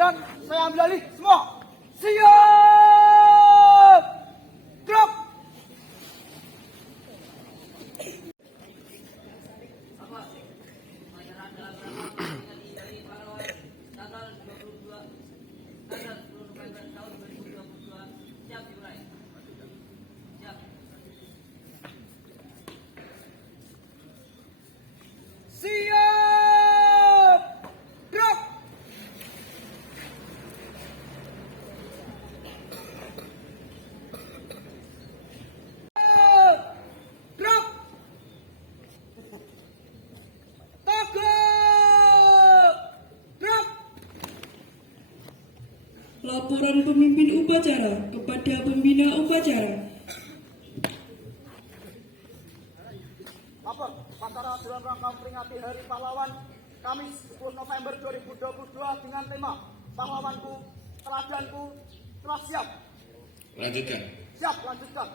parkiran, saya ambil alih semua. Siap! Gerak! Siap! Gerak! Gerak! Tegak! Gerak! Laporan pemimpin upacara kepada pembina upacara. Lapor, upacara dalam rangka memperingati Hari Pahlawan Kamis 10 November 2022 dengan tema Pahlawanku, Teladanku telah siap. Lanjutkan. Siap, lanjutkan.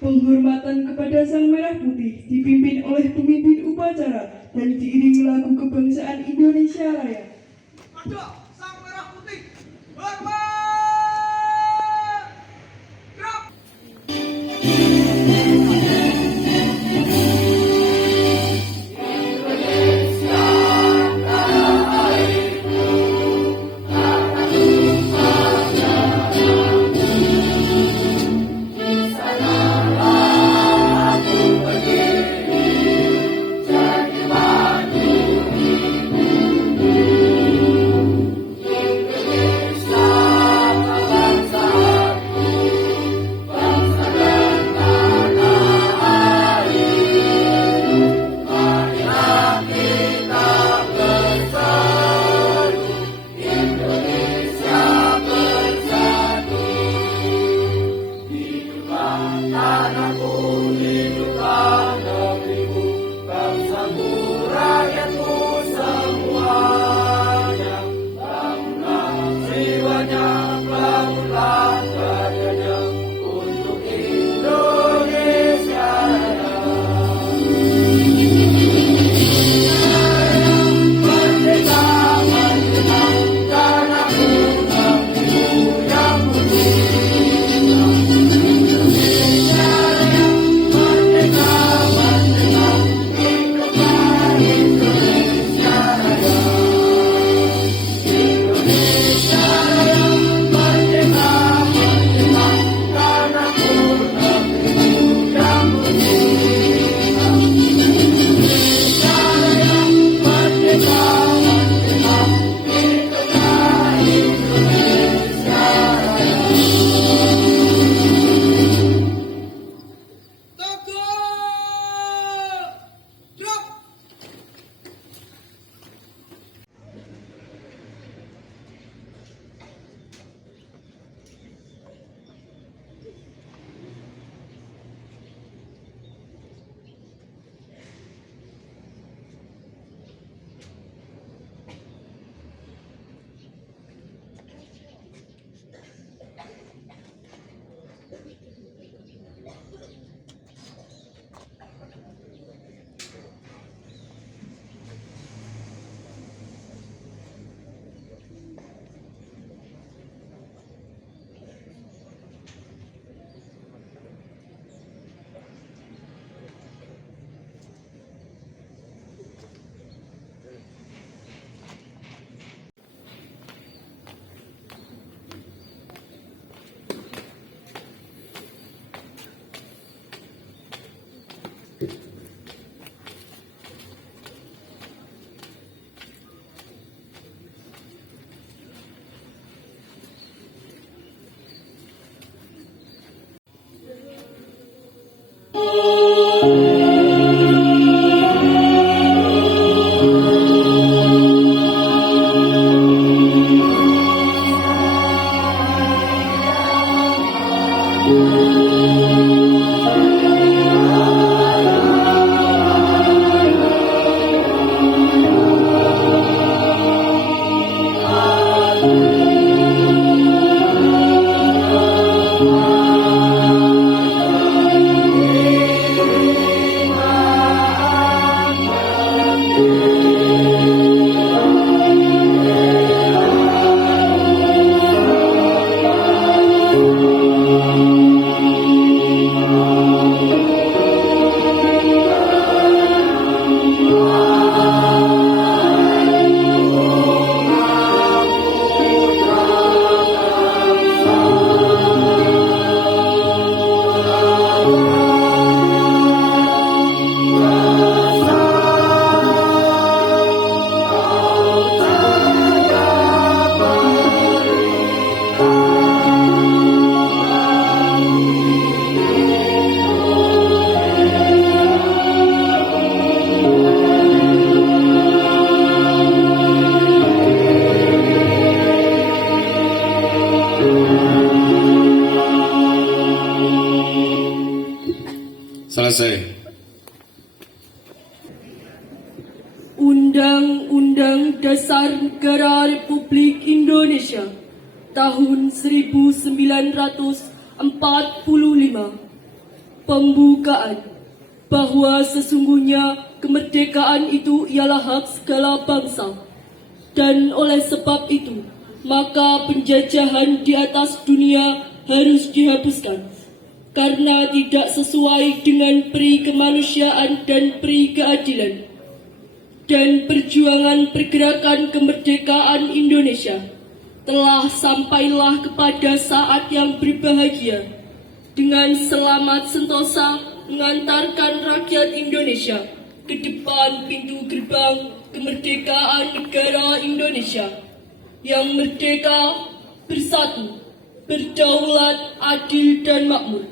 Penghormatan kepada Sang Merah Putih dipimpin oleh pemimpin upacara dan diiringi lagu kebangsaan Indonesia Raya. Ada Sang Merah Putih. Hormat! Gerak! Selesai. Undang-Undang Dasar Negara Republik Indonesia tahun 1945. Pembukaan bahwa sesungguhnya kemerdekaan itu ialah hak segala bangsa, dan oleh sebab itu maka penjajahan di atas dunia harus dihapuskan karena tidak sesuai dengan peri kemanusiaan dan peri keadilan. Dan perjuangan pergerakan kemerdekaan Indonesia telah sampailah kepada saat yang berbahagia dengan selamat sentosa mengantarkan rakyat Indonesia ke depan pintu gerbang kemerdekaan negara Indonesia yang merdeka, bersatu, berdaulat, adil dan makmur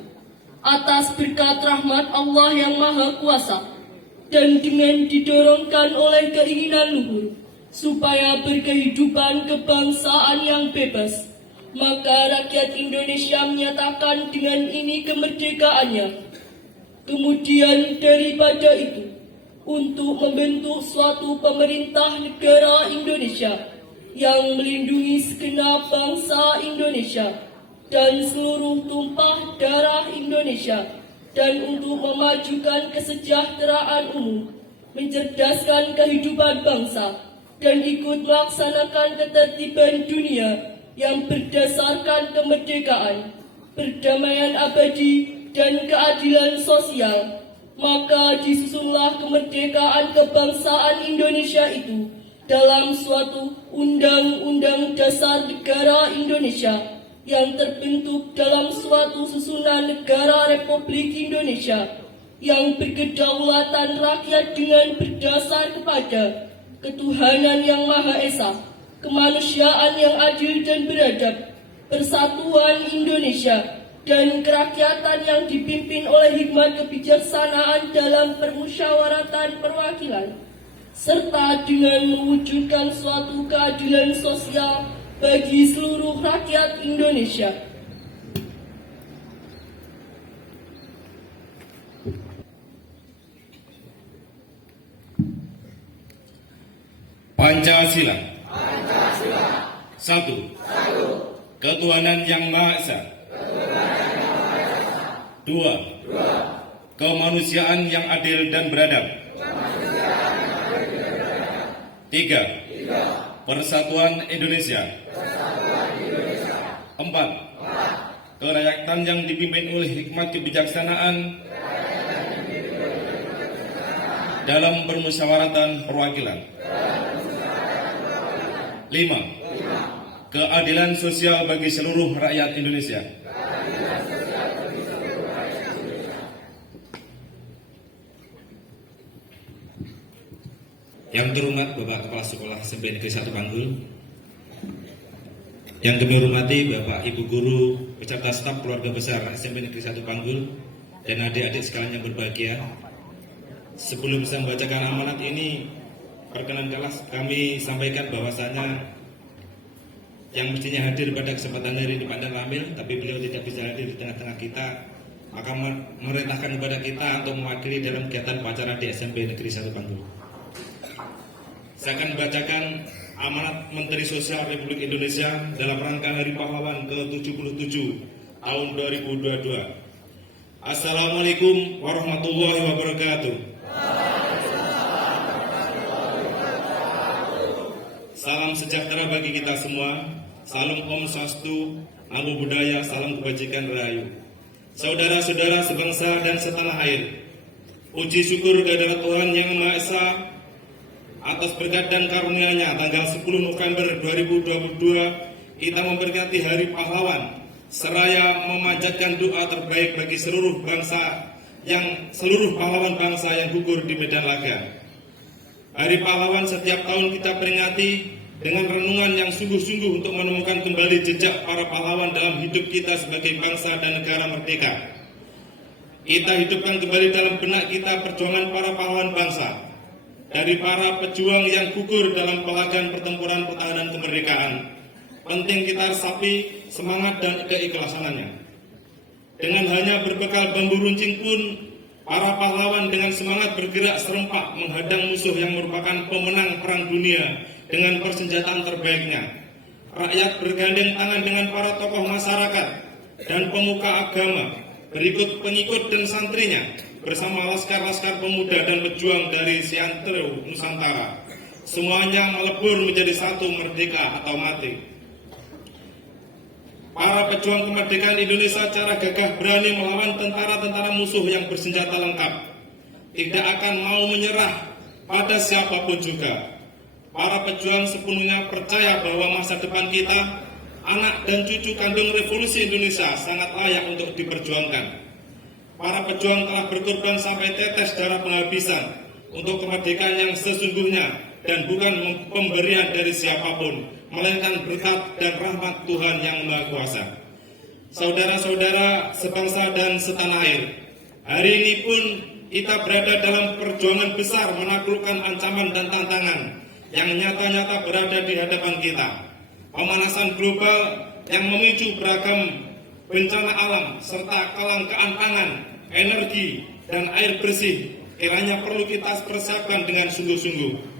atas berkat rahmat Allah yang Maha Kuasa, dan dengan didorongkan oleh keinginan luhur supaya berkehidupan kebangsaan yang bebas, maka rakyat Indonesia menyatakan dengan ini kemerdekaannya. Kemudian daripada itu, untuk membentuk suatu pemerintah negara Indonesia yang melindungi segenap bangsa Indonesia dan seluruh tumpah darah Indonesia, dan untuk memajukan kesejahteraan umum, mencerdaskan kehidupan bangsa, dan ikut melaksanakan ketertiban dunia yang berdasarkan kemerdekaan, perdamaian abadi, dan keadilan sosial, maka disusunlah kemerdekaan kebangsaan Indonesia itu dalam suatu Undang-Undang Dasar Negara Indonesia yang terbentuk dalam suatu susunan negara Republik Indonesia yang berkedaulatan rakyat dengan berdasar kepada ketuhanan yang Maha Esa, kemanusiaan yang adil dan beradab, persatuan Indonesia, dan kerakyatan yang dipimpin oleh hikmat kebijaksanaan dalam permusyawaratan perwakilan, serta dengan mewujudkan suatu keadilan sosial bagi seluruh rakyat Indonesia. Pancasila. Satu. Ketuhanan yang Maha Esa. Dua. Kemanusiaan yang adil dan beradab. Tiga. Persatuan Indonesia. Empat. Kerakyatan yang dipimpin oleh hikmat kebijaksanaan dalam permusyawaratan perwakilan. 5. Keadilan sosial bagi seluruh rakyat Indonesia. Yang terhormat Bapak Kepala Sekolah SMP Negeri 1 Panggul, yang kami hormati Bapak Ibu Guru beserta staf keluarga besar SMP Negeri 1 Panggul, dan adik-adik sekalian yang berbahagia. Sebelum saya membacakan amanat ini, perkenankanlah kami sampaikan bahwasanya yang mestinya hadir pada kesempatan hari ini Pak Dan Ramil, tapi beliau tidak bisa hadir di tengah-tengah kita, maka memerintahkan kepada kita untuk mewakili dalam kegiatan upacara di SMP Negeri 1 Bantul. Saya akan membacakan amanat Menteri Sosial Republik Indonesia dalam rangka Hari Pahlawan ke-77 tahun 2022. Assalamualaikum warahmatullahi wabarakatuh. Salam sejahtera bagi kita semua. Salam Om Swastiastu, Namo Buddhaya, salam kebajikan rahayu. Saudara-saudara sebangsa dan setanah air, puji syukur kehadirat Tuhan Yang Maha Esa atas berkat dan karunia-Nya. Tanggal 10 November 2022 kita memperingati Hari Pahlawan, seraya memanjatkan doa terbaik bagi seluruh pahlawan bangsa yang gugur di medan laga. Hari Pahlawan setiap tahun kita peringati dengan renungan yang sungguh-sungguh untuk menemukan kembali jejak para pahlawan dalam hidup kita sebagai bangsa dan negara merdeka. Kita hidupkan kembali dalam benak kita perjuangan para pahlawan bangsa, dari para pejuang yang gugur dalam pelagan pertempuran pertahanan kemerdekaan. Penting kita resapi semangat dan keikhlasannya. Dengan hanya berbekal bambu runcing pun, para pahlawan dengan semangat bergerak serempak menghadang musuh yang merupakan pemenang perang dunia dengan persenjataan terbaiknya. Rakyat bergandeng tangan dengan para tokoh masyarakat dan pemuka agama, berikut pengikut dan santrinya, bersama laskar-laskar pemuda dan pejuang dari seantero Nusantara. Semuanya melebur menjadi satu, merdeka atau mati. Para pejuang kemerdekaan Indonesia secara gagah berani melawan tentara-tentara musuh yang bersenjata lengkap. Tidak akan mau menyerah pada siapapun juga. Para pejuang sepenuhnya percaya bahwa masa depan kita, anak dan cucu kandung revolusi Indonesia, sangat layak untuk diperjuangkan. Para pejuang telah berkorban sampai tetes darah penghabisan untuk kemerdekaan yang sesungguhnya dan bukan pemberian dari siapapun, melainkan berkat dan rahmat Tuhan Yang Maha Kuasa. Saudara-saudara sebangsa dan setanah air, hari ini pun kita berada dalam perjuangan besar menaklukkan ancaman dan tantangan yang nyata-nyata berada di hadapan kita. Pemanasan global yang memicu beragam bencana alam serta kelangkaan pangan, energi, dan air bersih kiranya perlu kita persiapkan dengan sungguh-sungguh.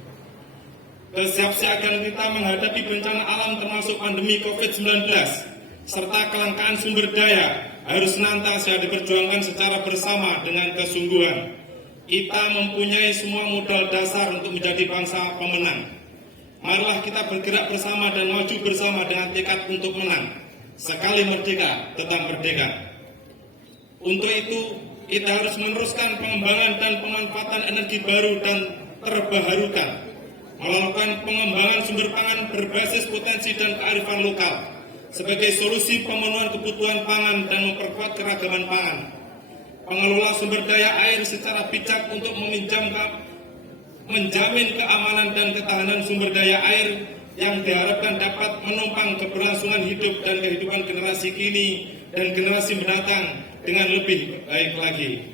Kesiapsiagaan kita menghadapi bencana alam termasuk pandemi COVID-19 serta kelangkaan sumber daya harus senantiasa diperjuangkan secara bersama dengan kesungguhan. Kita mempunyai semua modal dasar untuk menjadi bangsa pemenang. Marilah kita bergerak bersama dan maju bersama dengan tekad untuk menang. Sekali merdeka, tetap merdeka. Untuk itu, kita harus meneruskan pengembangan dan pemanfaatan energi baru dan terbarukan, melakukan pengembangan sumber pangan berbasis potensi dan kearifan lokal sebagai solusi pemenuhan kebutuhan pangan dan memperkuat keragaman pangan. Pengelola sumber daya air secara bijak untuk menjamin keamanan dan ketahanan sumber daya air yang diharapkan dapat menopang keberlangsungan hidup dan kehidupan generasi kini dan generasi mendatang dengan lebih baik lagi.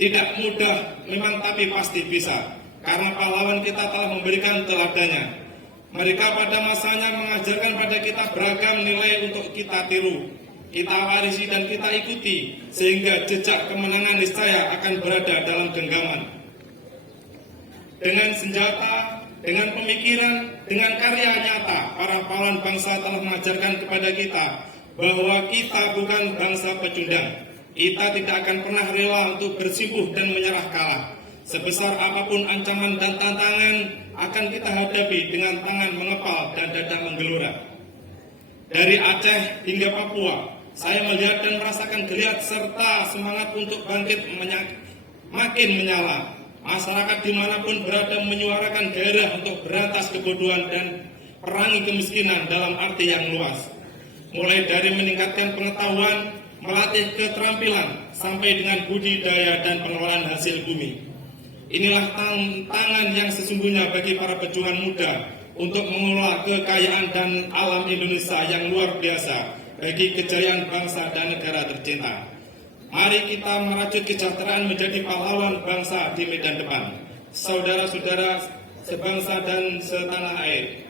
Tidak mudah memang, tapi pasti bisa, karena pahlawan kita telah memberikan teladannya. Mereka pada masanya mengajarkan pada kita beragam nilai untuk kita tiru, kita warisi dan kita ikuti, sehingga jejak kemenangan niscaya akan berada dalam genggaman. Dengan senjata, dengan pemikiran, dengan karya nyata, para pahlawan bangsa telah mengajarkan kepada kita bahwa kita bukan bangsa pecundang. Kita tidak akan pernah rela untuk bersimpuh dan menyerah kalah. Sebesar apapun ancaman dan tantangan akan kita hadapi dengan tangan mengepal dan dada menggelora. Dari Aceh hingga Papua, saya melihat dan merasakan geliat serta semangat untuk bangkit makin menyala. Masyarakat dimanapun berada menyuarakan gairah untuk berantas kebodohan dan perangi kemiskinan dalam arti yang luas. Mulai dari meningkatkan pengetahuan, melatih keterampilan, sampai dengan budidaya dan pengelolaan hasil bumi. Inilah tantangan yang sesungguhnya bagi para pejuang muda untuk mengelola kekayaan dan alam Indonesia yang luar biasa bagi kejayaan bangsa dan negara tercinta. Mari kita merajut kesejahteraan menjadi pahlawan bangsa di medan depan. Saudara-saudara sebangsa dan setanah air,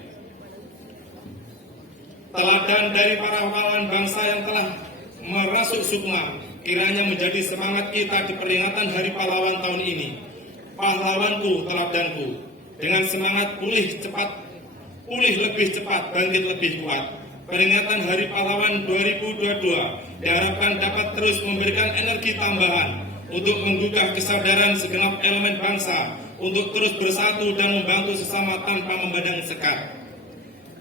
teladan dari para pahlawan bangsa yang telah merasuk sukma kiranya menjadi semangat kita di peringatan Hari Pahlawan tahun ini. Pahlawanku, teladanku, dengan semangat pulih lebih cepat, bangkit lebih kuat. Peringatan Hari Pahlawan 2022 diharapkan dapat terus memberikan energi tambahan untuk menggugah kesadaran segenap elemen bangsa untuk terus bersatu dan membantu sesama tanpa memandang sekat.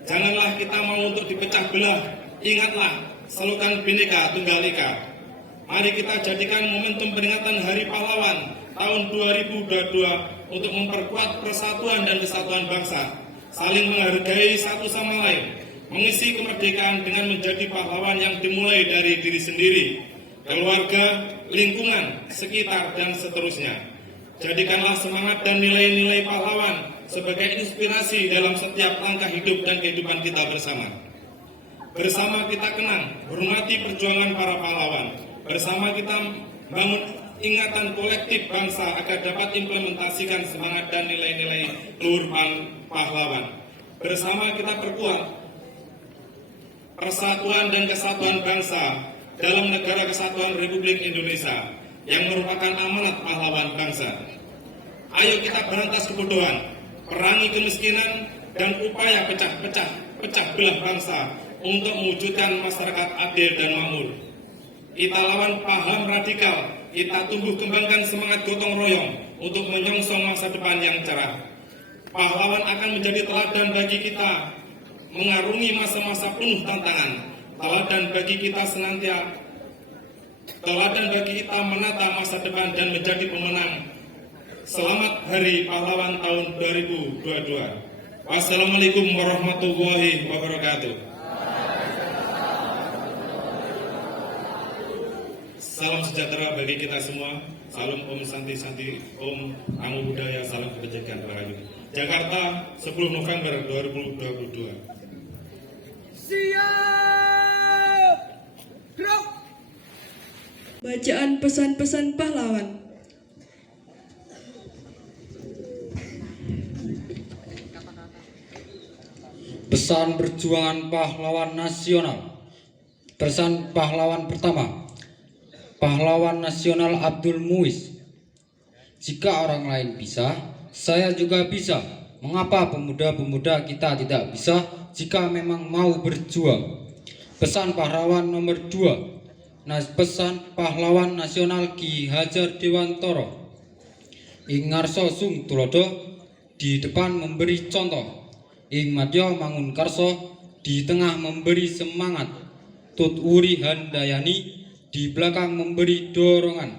Janganlah kita mau untuk dipecah belah. Ingatlah slogan Bhinneka Tunggal Ika. Mari kita jadikan momentum peringatan Hari Pahlawan tahun 2022 untuk memperkuat persatuan dan kesatuan bangsa, saling menghargai satu sama lain, mengisi kemerdekaan dengan menjadi pahlawan yang dimulai dari diri sendiri, keluarga, lingkungan, sekitar, dan seterusnya. Jadikanlah semangat dan nilai-nilai pahlawan sebagai inspirasi dalam setiap langkah hidup dan kehidupan kita bersama. Bersama kita kenang, hormati perjuangan para pahlawan. Bersama kita bangun ingatan kolektif bangsa agar dapat implementasikan semangat dan nilai-nilai luhur pahlawan. Bersama kita perkuat persatuan dan kesatuan bangsa dalam Negara Kesatuan Republik Indonesia yang merupakan amanat pahlawan bangsa. Ayo kita berantas kebodohan, perangi kemiskinan, dan upaya pecah belah bangsa untuk mewujudkan masyarakat adil dan makmur. Kita lawan paham radikal, kita tumbuh kembangkan semangat gotong royong untuk menyongsong masa depan yang cerah. Pahlawan akan menjadi teladan bagi kita mengarungi masa-masa penuh tantangan, teladan bagi kita menata masa depan dan menjadi pemenang. Selamat Hari Pahlawan tahun 2022. Wassalamualaikum warahmatullahi wabarakatuh. Salam sejahtera bagi kita semua. Salam Om Santi Santi, Om Namo Buddhaya, salam kebajikan rahayu. Jakarta, 10 November 2022. Siap! Drop! Bacaan pesan-pesan pahlawan. Pesan perjuangan pahlawan nasional. Pesan pahlawan pertama, pahlawan nasional Abdul Muiz. Jika orang lain bisa, saya juga bisa. Mengapa pemuda-pemuda kita tidak bisa jika memang mau berjuang? Pesan pahlawan nomor 2, pesan pahlawan nasional Ki Hajar Dewantara. Ing ngarsa sung tulodo, di depan memberi contoh. Ing madya mangun karso, di tengah memberi semangat. Tut uri handayani, di belakang memberi dorongan.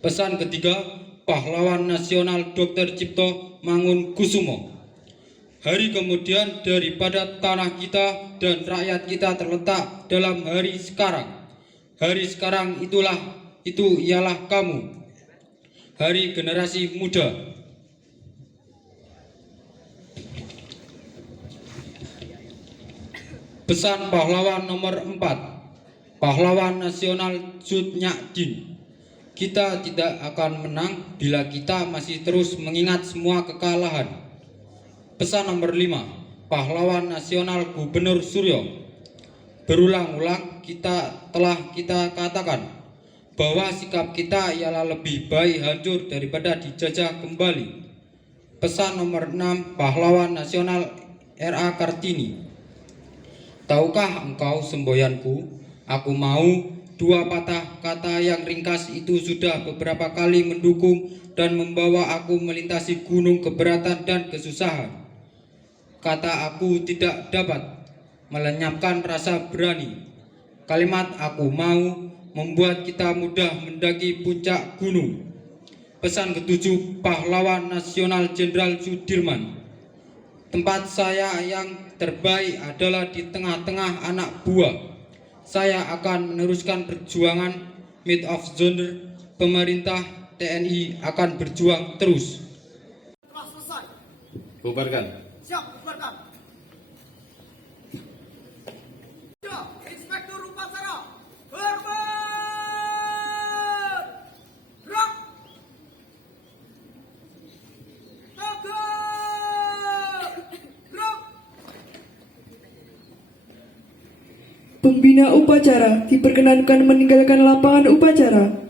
Pesan ketiga, pahlawan nasional Dr. Cipto Mangunkusumo. Hari kemudian daripada tanah kita dan rakyat kita terletak dalam hari sekarang. Hari sekarang itu ialah kamu. Hari generasi muda. Pesan pahlawan nomor 4, pahlawan nasional Cut Nyak Dien. Kita tidak akan menang bila kita masih terus mengingat semua kekalahan. Pesan nomor 5, pahlawan nasional Gubernur Suryo. Berulang-ulang telah kita katakan bahwa sikap kita ialah lebih baik hancur daripada dijajah kembali. Pesan nomor 6, pahlawan nasional R.A. Kartini. Tahukah engkau semboyanku, aku mau. Dua patah kata yang ringkas itu sudah beberapa kali mendukung dan membawa aku melintasi gunung keberatan dan kesusahan. Kata aku tidak dapat melenyapkan rasa berani. Kalimat aku mau membuat kita mudah mendaki puncak gunung. Pesan ketujuh, pahlawan nasional Jenderal Sudirman. Tempat saya yang terbaik adalah di tengah-tengah anak buah. Saya akan meneruskan perjuangan Mid of Zonder. Pemerintah TNI akan berjuang terus. Telah selesai. Bubarkan. Siap, bubarkan. Ya, Inspektur Upacara. Hormat! Pembina upacara diperkenankan meninggalkan lapangan upacara.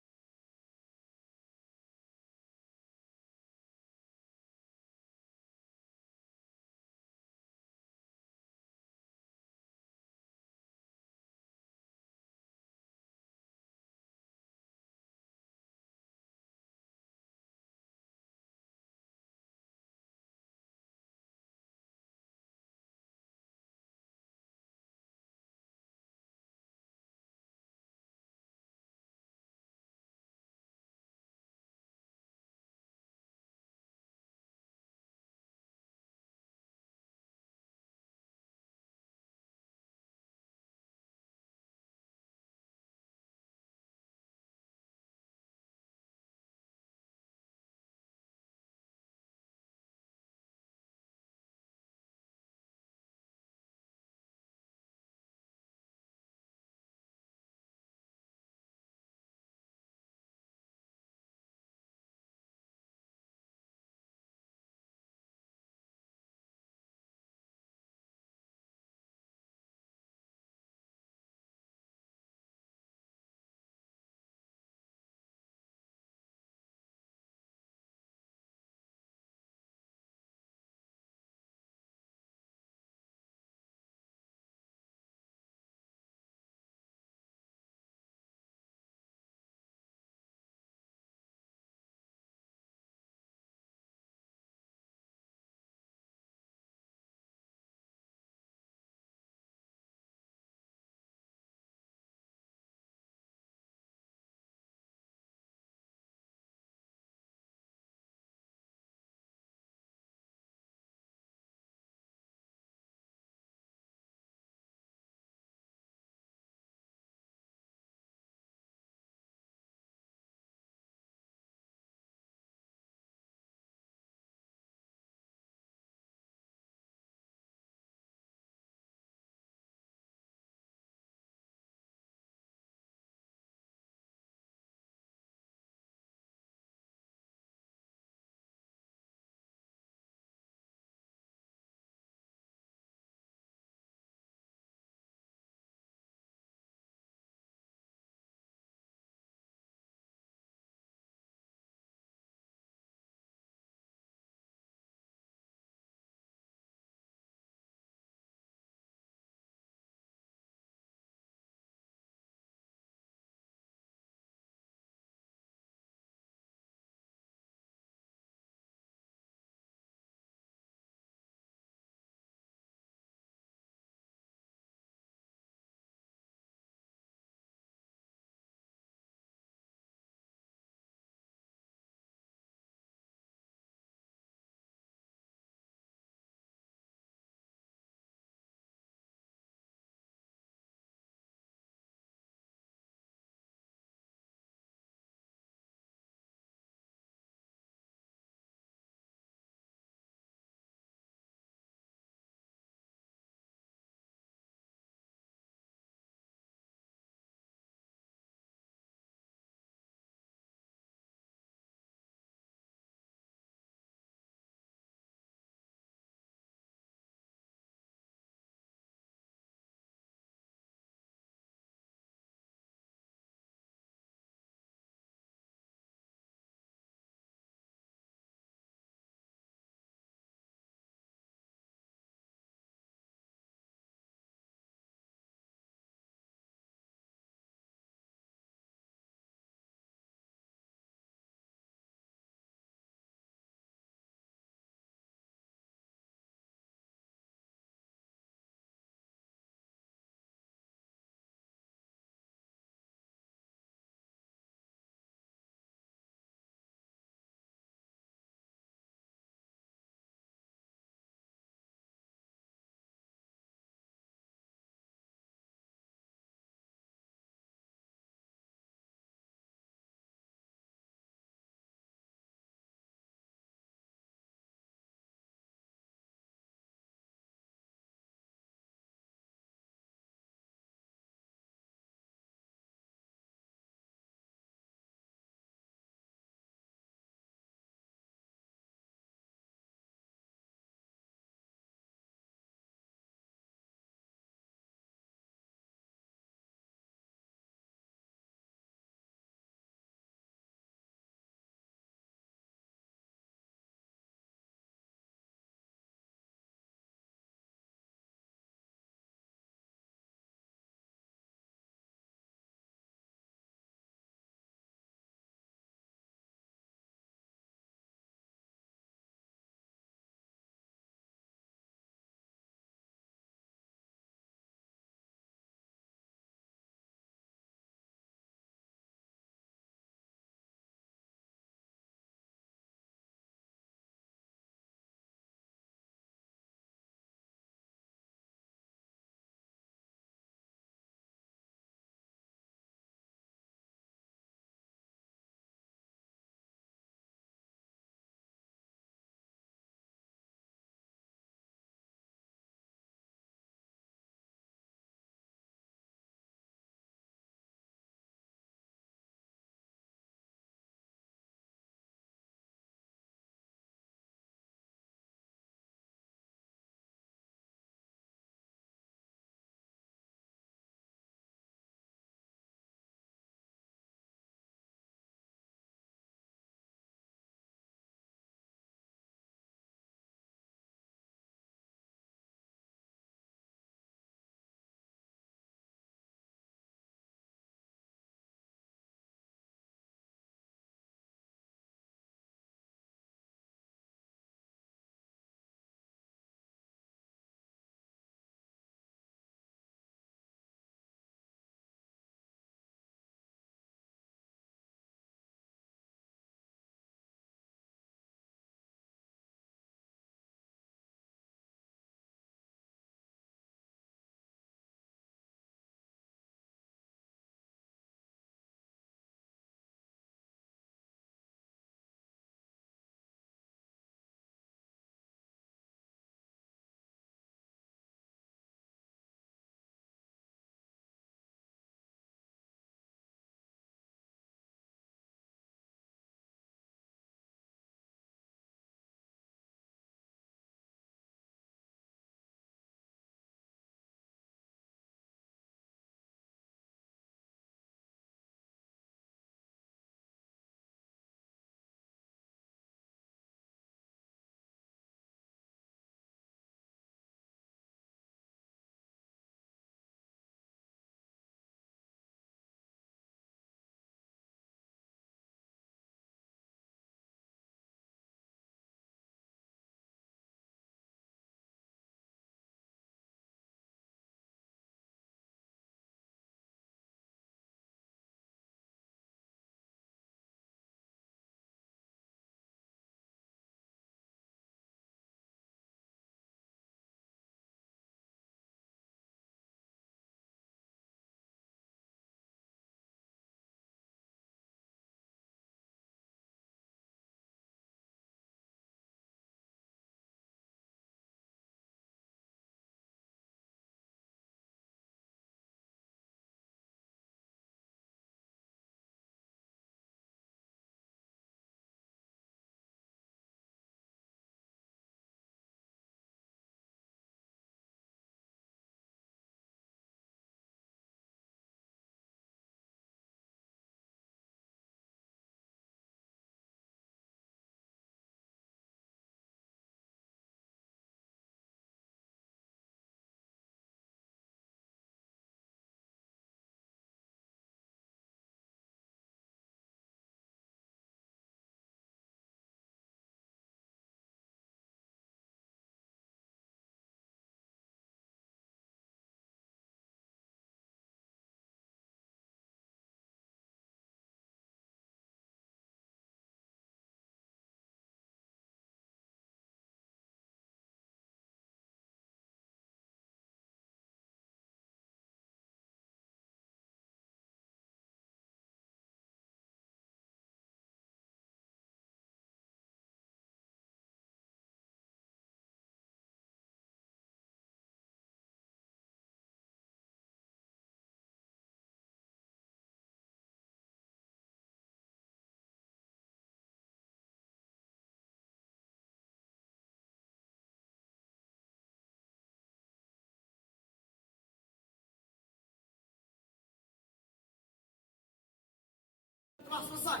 selesai.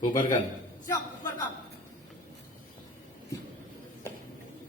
Bubarkan. Siap, bubarkan.